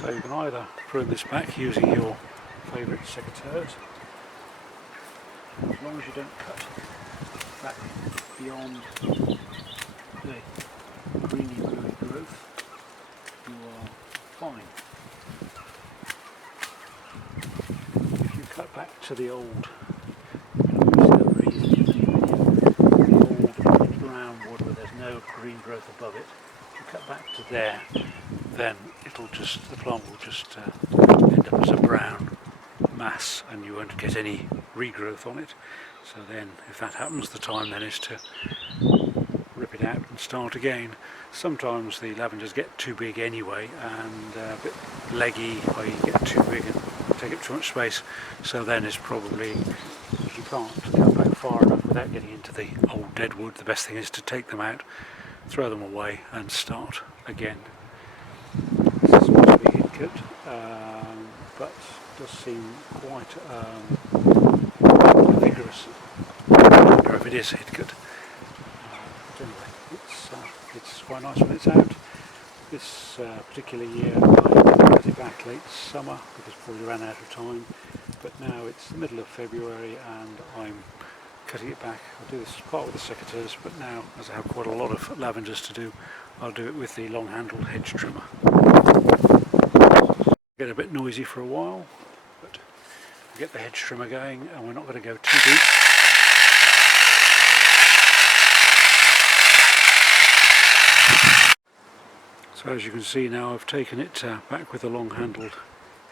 So you can either prune this back using your favourite secateurs, as long as you don't cut back beyond the greeny bluey growth, you are fine. If you cut back to the old, brown wood where there's no green growth above it, if you cut back to there, then the plant will just end up as a brown mass and you won't get any regrowth on it. So then if that happens, the time then is to rip it out and start again. Sometimes the lavenders get too big anyway and a bit leggy, or you get too big and take up too much space, so then it's probably, if you can't cut back far enough without getting into the old dead wood, the best thing is to take them out, throw them away and start again. This is supposed to be hid cut, but does seem quite vigorous. I wonder if it is hid cut. But anyway, it's quite nice when it's out. This particular year I cut it back late summer because probably ran out of time, but now it's the middle of February and I'm cutting it back. I'll do this part with the secateurs, but now as I have quite a lot of lavenders to do, I'll do it with the long handled hedge trimmer. Get a bit noisy for a while, but we'll get the hedge trimmer going and we're not going to go too deep. So as you can see now, I've taken it back with the long handled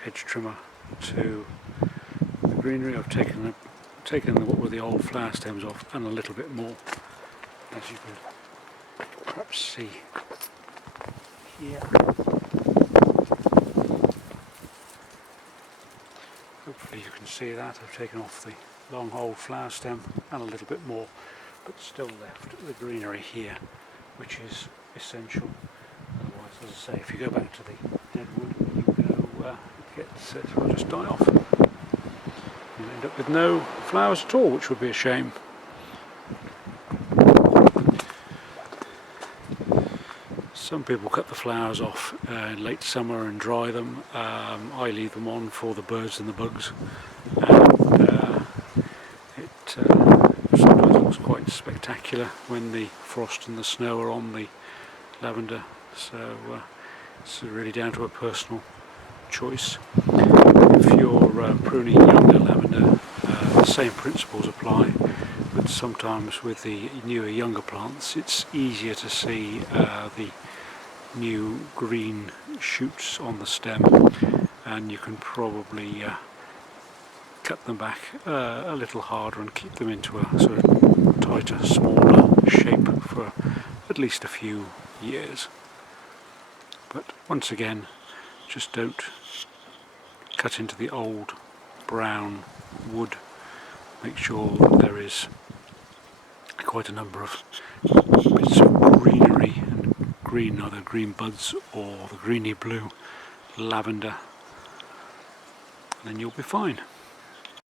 hedge trimmer to the greenery. I've taken what were the old flower stems off and a little bit more, as you can perhaps see here. Hopefully you can see that. I've taken off the long old flower stem and a little bit more, but still left the greenery here, which is essential. Otherwise, as I say, if you go back to the dead wood, it will just die off. You'll end up with no flowers at all, which would be a shame. Some people cut the flowers off in late summer and dry them. I leave them on for the birds and the bugs, and it sometimes looks quite spectacular when the frost and the snow are on the lavender, so it's really down to a personal choice. If you're pruning younger lavender, the same principles apply, but sometimes with the newer younger plants it's easier to see the new green shoots on the stem, and you can probably cut them back a little harder and keep them into a sort of tighter, smaller shape for at least a few years. But once again, just don't cut into the old brown wood. Make sure that there is quite a number of bits of greenery and green, either green buds or the greeny blue lavender, and then you'll be fine.